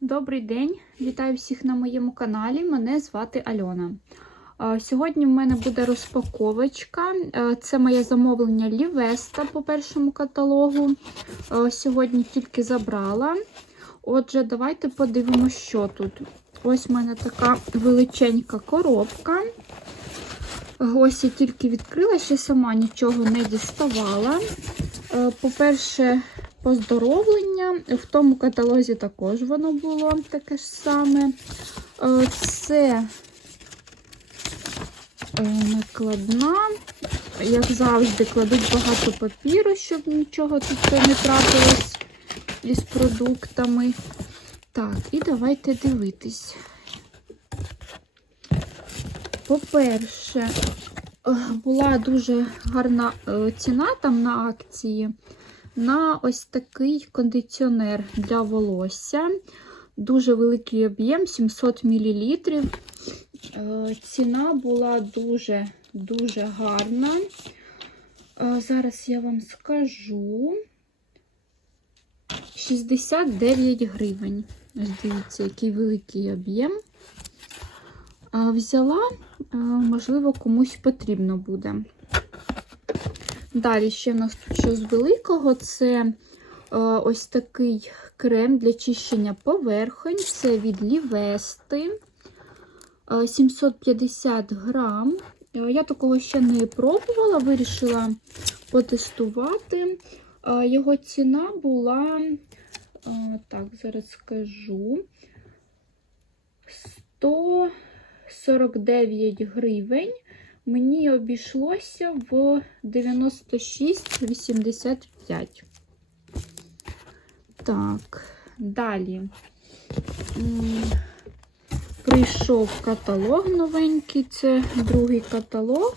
Добрий день! Вітаю всіх на моєму каналі. Мене звати Альона. Сьогодні в мене буде розпаковочка. Це моє замовлення Лівеста по першому каталогу. Сьогодні тільки забрала. Отже, давайте подивимося, що тут. Ось в мене така величенька коробка. Ось я тільки відкрила, ще сама нічого не діставала. По-перше, поздоровлення. В тому каталозі також воно було таке ж саме. Це е, накладна. Як завжди, кладуть багато папіру, щоб нічого тут не трапилось із продуктами. Так, і давайте дивитись. По-перше, е, була дуже гарна е, ціна там на акції на ось такий кондиціонер для волосся. Дуже великий об'єм 700 мл. Ціна була дуже-дуже гарна. Е, Зараз я вам скажу 69 гривень. Ось дивіться, який великий об'єм. Е, Взяла, е, можливо, комусь потрібно буде. Далі ще в нас тут що з великого це е, ось такий крем для чищення поверхонь. Це від Лівести. Е, 750 грам. Е, Я такого ще не пробувала, вирішила потестувати. Е, Його ціна була, е, так, зараз скажу, 149 гривень мені обійшлося в 96,85. Так, далі прийшов каталог новенький, це другий каталог.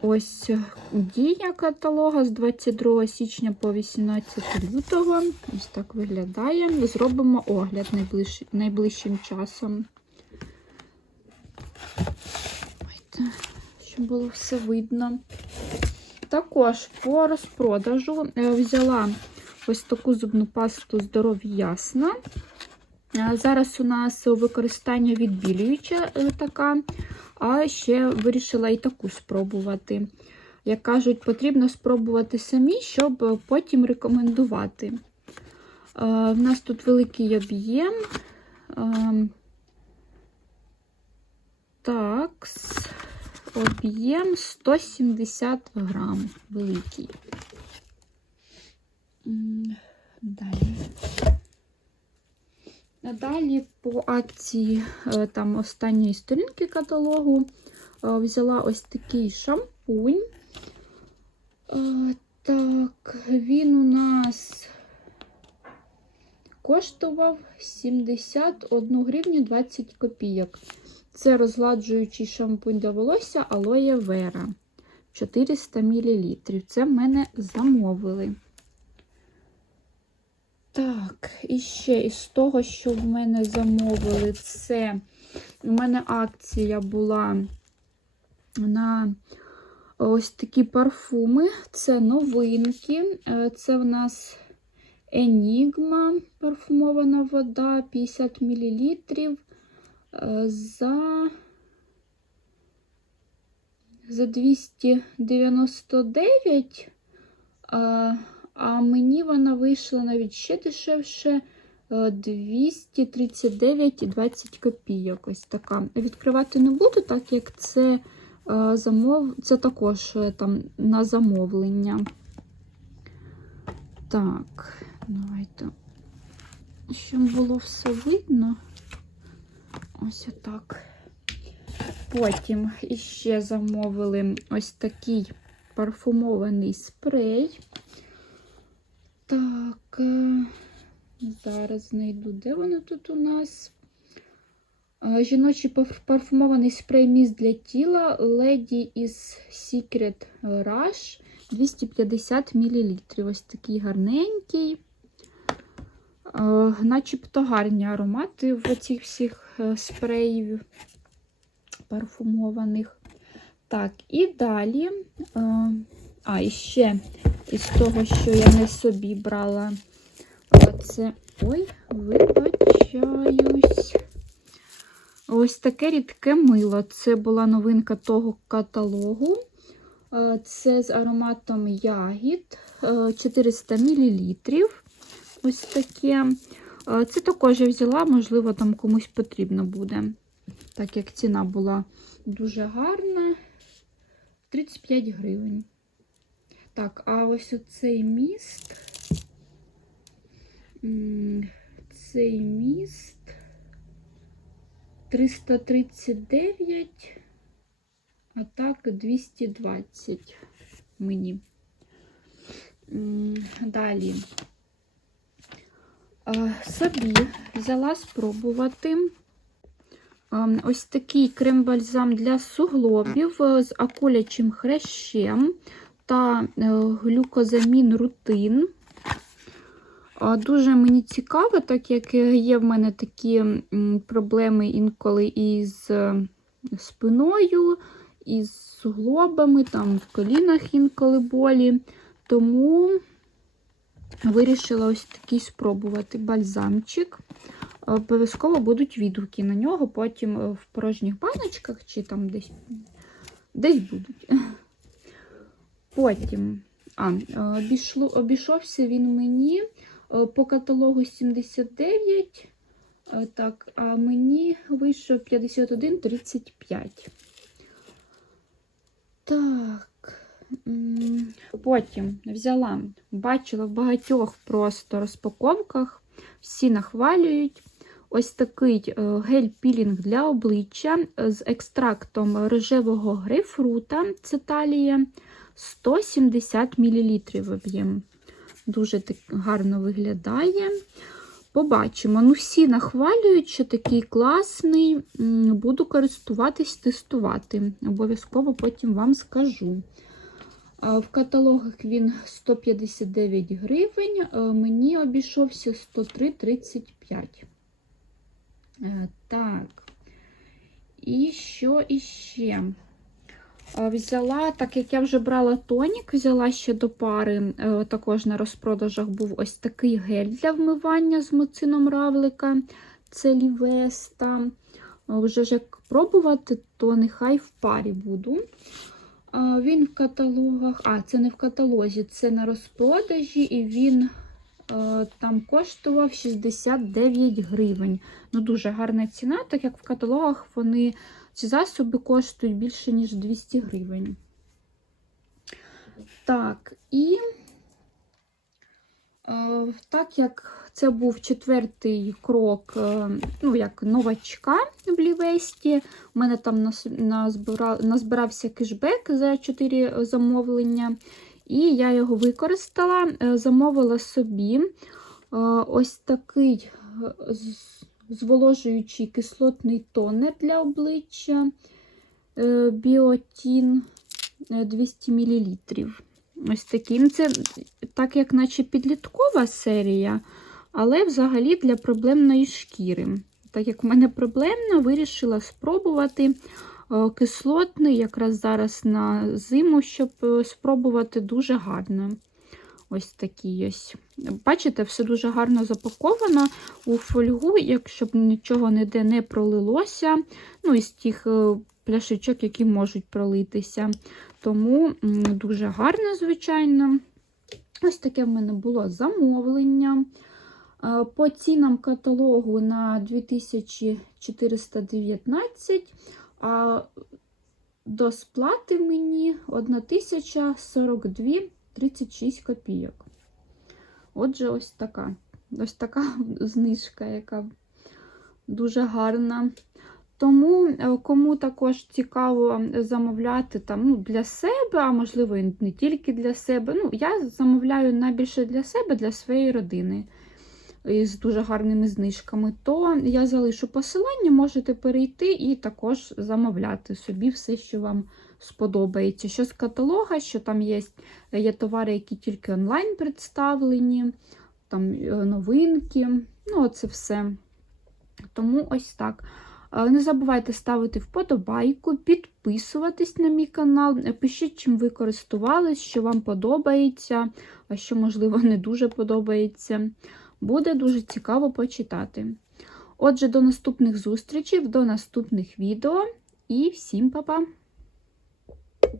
Ось дія каталога з 22 січня по 18 лютого. Ось так виглядає. Зробимо огляд найближ... найближчим часом. Щоб було все видно. Також по розпродажу е, взяла ось таку зубну пасту здоров'я ясна. Е, Зараз у нас використання відбілююча е, така, а ще вирішила і таку спробувати. Як кажуть, потрібно спробувати самі, щоб потім рекомендувати. В нас тут великий об'єм. Так, об'єм 170 грам великий. Далі. Далі по акції е, там останньої сторінки каталогу е, взяла ось такий шампунь. Е, Так, він у нас коштував 71 гривню 20 копійок. Це розгладжуючий шампунь для волосся Aloe Vera 400 мл. Це в мене замовили. Так, і ще із того, що в мене замовили, це у мене акція була на ось такі парфуми. Це новинки. Е, Це в нас Enigma парфумована вода 50 мл за, за 299. А, а мені вона вийшла навіть ще дешевше е, 239,20 копійок. Ось така. Відкривати не буду, так як це е, замов... це також е, там на замовлення. Так, давайте, щоб було все видно. Ось отак. Потім іще замовили ось такий парфумований спрей. Так, е, зараз знайду, де воно тут у нас? Е, Жіночий парфумований спрей міст для тіла Lady is Secret Rush 250 мл. Ось такий гарненький. Е, Начебто гарні аромати в цих всіх е, спреїв парфумованих. Так, і далі. е, А, і ще із того, що я не собі брала А це. Ой, вибачаюсь. Ось таке рідке мило. Це була новинка того каталогу. Е, Це з ароматом ягід е, 400 мл. Ось таке. Е, Це також я взяла, можливо, там комусь потрібно буде. Так як ціна була дуже гарна. 35 гривень. Так, а ось оцей міст. Цей міст 339, а так 220 мені. Далі. Собі взяла спробувати ось такий крем-бальзам для суглобів е, з акулячим хрящем та е, глюкозамін рутин. Дуже мені цікаво, так як є в мене такі проблеми інколи із е, спиною, із суглобами, там в колінах інколи болі. Тому вирішила ось такий спробувати бальзамчик. Обов'язково будуть відгуки на нього, потім е, в порожніх баночках чи там десь, десь будуть. Потім а, е, обійшло, обійшовся він мені е, по каталогу 79, е, так, а мені вийшов 51,35. Так. Потім взяла, бачила в багатьох просто розпаковках, всі нахвалюють. Ось такий е, гель-пілінг для обличчя з екстрактом рожевого грейпфрута, це талія, 170 мл об'єм. Дуже гарно виглядає. Побачимо. Ну, всі нахвалюють, що такий класний. Буду користуватись, тестувати. Обов'язково потім вам скажу. В каталогах він 159 гривень, е, мені обійшовся 103,35. Е, Так. І що іще? Е, Взяла, так як я вже брала тонік, взяла ще до пари, також на розпродажах був ось такий гель для вмивання з моцином равлика. Це лівеста. Вже як пробувати, то нехай в парі буду. Він в каталогах, а, це не в каталозі, це на розпродажі, і він е, там коштував 69 гривень. Ну, дуже гарна ціна, так як в каталогах вони ці засоби коштують більше, ніж 200 гривень. Так, і так як це був четвертий крок, е, ну, як новачка в Лівесті, у мене там назбирався кешбек за 4 замовлення, і я його використала, е, замовила собі е, ось такий е, зволожуючий кислотний тонер для обличчя е, Біотін е, 200 мл. Ось такий. Ну, Це так, як наче підліткова серія, але взагалі для проблемної шкіри. Так як в мене проблемна, вирішила спробувати е, кислотний, якраз зараз на зиму, щоб е, спробувати дуже гарно. Ось такий ось. Бачите, все дуже гарно запаковано у фольгу, якщо б нічого ніде не пролилося. Ну, із тих е, пляшечок, які можуть пролитися. Тому дуже гарно, звичайно. Ось таке в мене було замовлення. Е, По цінам каталогу на 2419, а до сплати мені 1042,36 копійок. Отже, ось така. Ось така знижка, яка дуже гарна. Тому, е, кому також цікаво замовляти там, ну, для себе, а можливо, і не тільки для себе. Ну, Я замовляю найбільше для себе, для своєї родини з дуже гарними знижками, то я залишу посилання, можете перейти і також замовляти собі все, що вам сподобається. Що з каталога, що там є, є товари, які тільки онлайн представлені, там е, новинки. Ну, це все. Тому ось так. Не забувайте ставити вподобайку, підписуватись на мій канал, пишіть, чим ви користувались, що вам подобається, а що, можливо, не дуже подобається. Буде дуже цікаво почитати. Отже, до наступних зустрічей, до наступних відео і всім па-па!